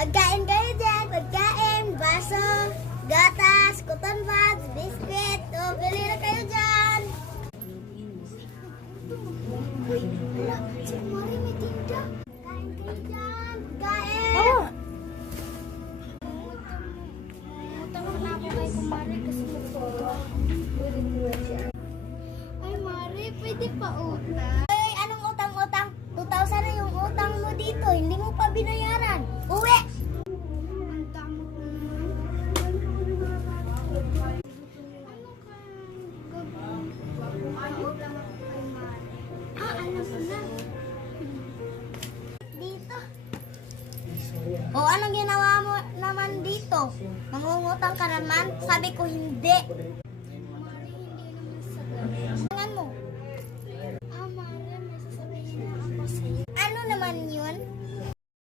Pagkain kayo dyan. Pagkain, baso, gatas, cotton buds, biscuit. O, bili na kayo dyan. Uy, wala. Si Mari may tinda. Kain kayo dyan. Kain. Oh, Utang na ako kay Kumari kasi nagtuwa. Ay, Mari, pwede pa utang. Ay, anong utang-utang? 2,000 na yung utang mo dito. Hindi mo pa binayaran. Uwi! Ang tama ko alam mo na. Dito. O, anong ginawa mo naman dito? Mangungutang ka naman? Sabi ko hindi.